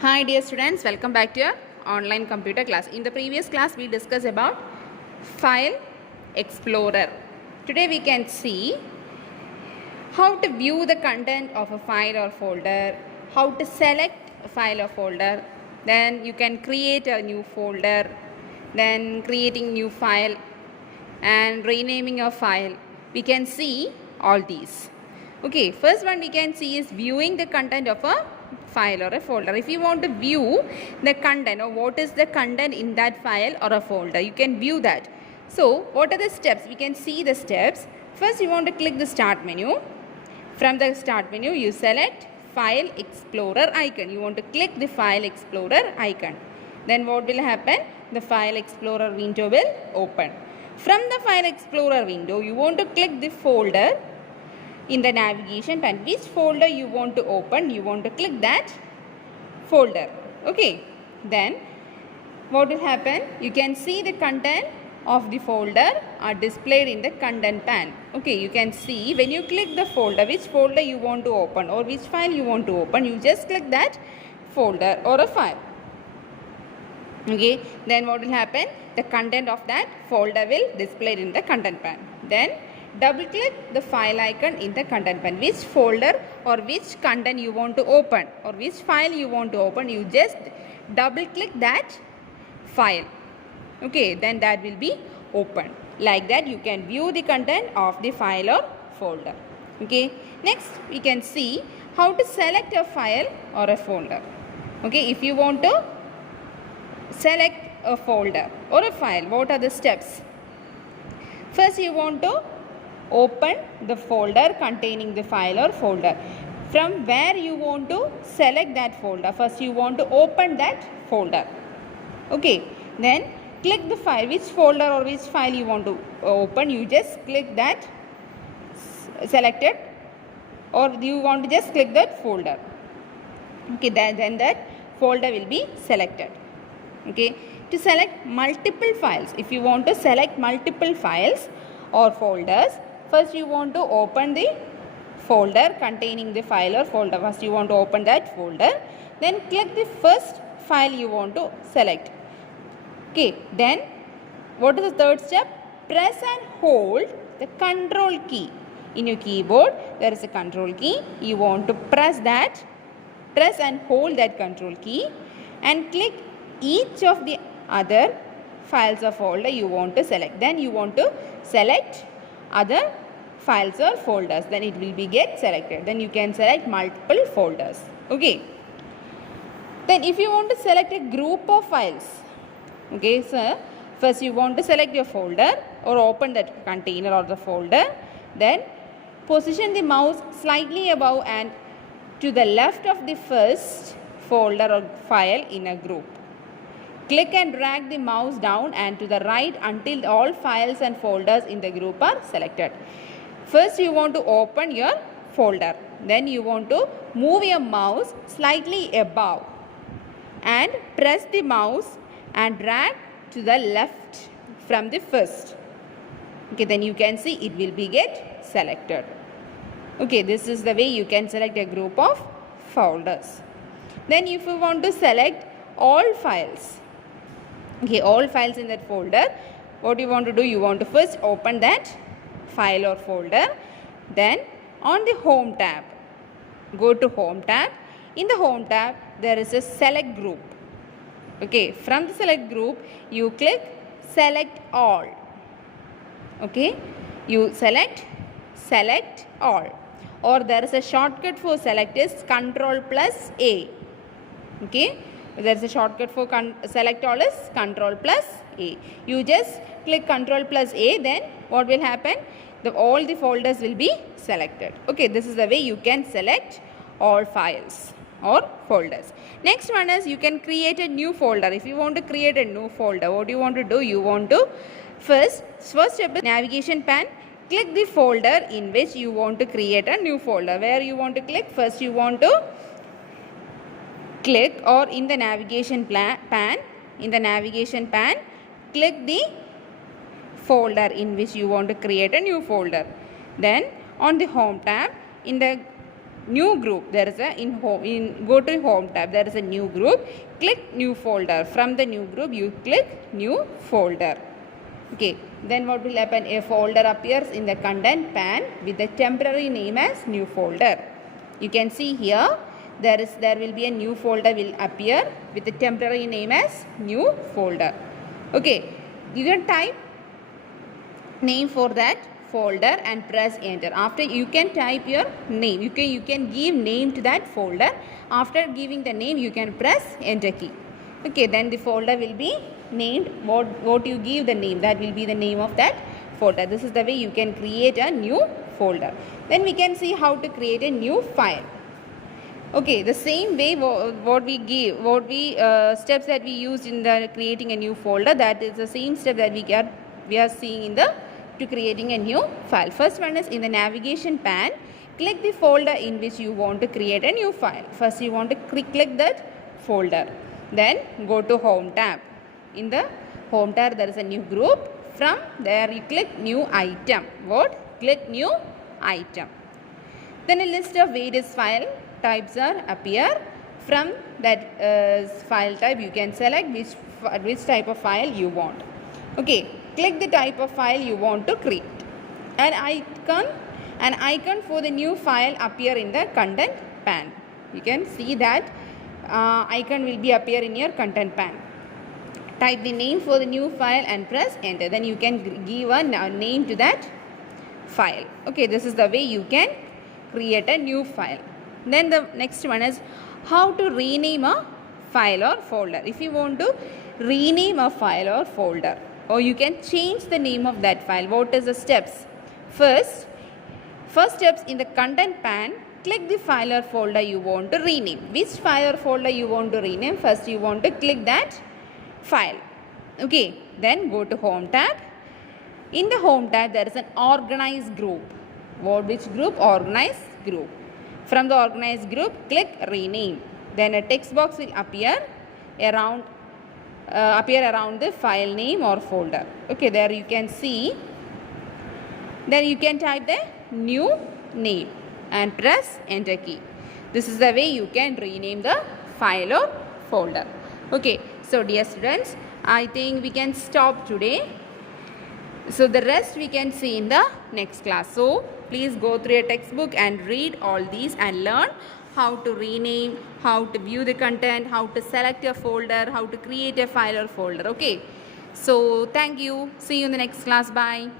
Hi dear students, welcome back to your online computer class. In the previous class we discussed about File Explorer. Today we can see how to view the content of a file or folder, how to select a file or folder, then you can create a new folder, then creating new file and renaming a file. We can see all these. Okay, first one we can see is viewing the content of a file or a folder. If you want to view the content or what is the content in that file or a folder, you can view that. So what are the steps? We can see the steps. First you want to click the start menu. From the start menu you select File Explorer icon. You want to click the File Explorer icon. Then what will happen? The File Explorer window will open. From the File Explorer window you want to click the folder in the navigation pane. Which folder you want to open, you want to click that folder. Okay, then what will happen? You can see the content of the folder are displayed in the content pane. Okay, you can see when you click the folder, which folder you want to open or which file you want to open, you just click that folder or a file. Okay, then what will happen? The content of that folder will display in the content pane. Then double click the file icon in the content pane. Which folder or which content you want to open or which file you want to open, you just double click that file. Okay, then that will be open. Like that you can view the content of the file or folder. Okay, next we can see how to select a file or a folder. Okay, if you want to select a folder or a file, what are the steps? First you want to open the folder containing the file or folder. From where you want to select that folder? First you want to open that folder. Okay, then click the file, which folder or which file you want to open, you just click that selected or you want to just click that folder. Okay, then that folder will be selected. Okay, to select multiple files, if you want to select multiple files or folders, first you want to open the folder containing the file or folder. First you want to open that folder, then click the first file you want to select. Okay, then what is the third step? Press and hold the control key. In your keyboard there is a control key. You want to press and hold that control key and click each of the other files or folder you want to select. Then you want to select other files or folders, then it will be get selected. Then you can select multiple folders. Okay, then if you want to select a group of files, okay, so first you want to select your folder or open that container or the folder, then position the mouse slightly above and to the left of the first folder or file in a group. Click and drag the mouse down and to the right until all files and folders in the group are selected. First you want to open your folder. Then you want to move your mouse slightly above and press the mouse and drag to the left from the first. Okay, then you can see it will be get selected. Okay, this is the way you can select a group of folders. Then if you want to select all files, okay, all files in that folder, what you want to do, you want to first open that file or folder. Then on the home tab, go to home tab. In the home tab there is a select group. Okay, from the select group you click select all. Okay, you select all, or there is a shortcut for select is Ctrl+A. Okay, there is a shortcut for select all is Ctrl+A. You just click Ctrl+A, then what will happen? All the folders will be selected. Okay, this is the way you can select all files or folders. Next one is you can create a new folder. If you want to create a new folder, what you want to do? You want to first step is navigation pane. Click the folder in which you want to create a new folder. Where you want to click? First you want to click or in the navigation pane, click the folder in which you want to create a new folder. Then on the home tab, in the new group, there is a go to home tab, there is a new group, click new folder. From the new group you click new folder. Okay, then what will happen? A folder appears in the content pane with the temporary name as new folder. You can see here there will be a new folder will appear with the temporary name as new folder. Okay, you can type name for that folder and press enter. After you can type your name, you can give name to that folder. After giving the name you can press enter key. Okay, then the folder will be named what you give the name, that will be the name of that folder. This is the way you can create a new folder. Then we can see how to create a new file. Okay, the same way steps that we used in the creating a new folder, that is the same step that we are seeing in the to creating a new file. First one is in the navigation pane, click the folder in which you want to create a new file. First you want to click that folder, then go to home tab. In the home tab there is a new group. From there you click new item. Click new item. Then a list of various file types are appear. From that file type you can select which type of file you want. Okay, click the type of file you want to create. An icon for the new file appear in the content pane. You can see that icon will be appear in your content pane. Type the name for the new file and press enter. Then you can give a name to that file. Okay, this is the way you can create a new file. Then the next one is how to rename a file or folder. If you want to rename a file or folder, or you can change the name of that file, what is the steps? First steps in the content pane, click the file or folder you want to rename. Which file or folder you want to rename? First you want to click that file. Okay, then go to home tab. In the home tab there is an organized group. Which group? Organized group. From the organized group click rename. Then a text box will appear around the file name or folder. Okay, there you can see. Then you can type the new name and press enter key. This is the way you can rename the file or folder. Okay, so dear students, I think we can stop today. So the rest we can see in the next class. So please go through your textbook and read all these and learn how to rename, how to view the content, how to select your folder, how to create a file or folder. Okay, so thank you. See you in the next class. Bye.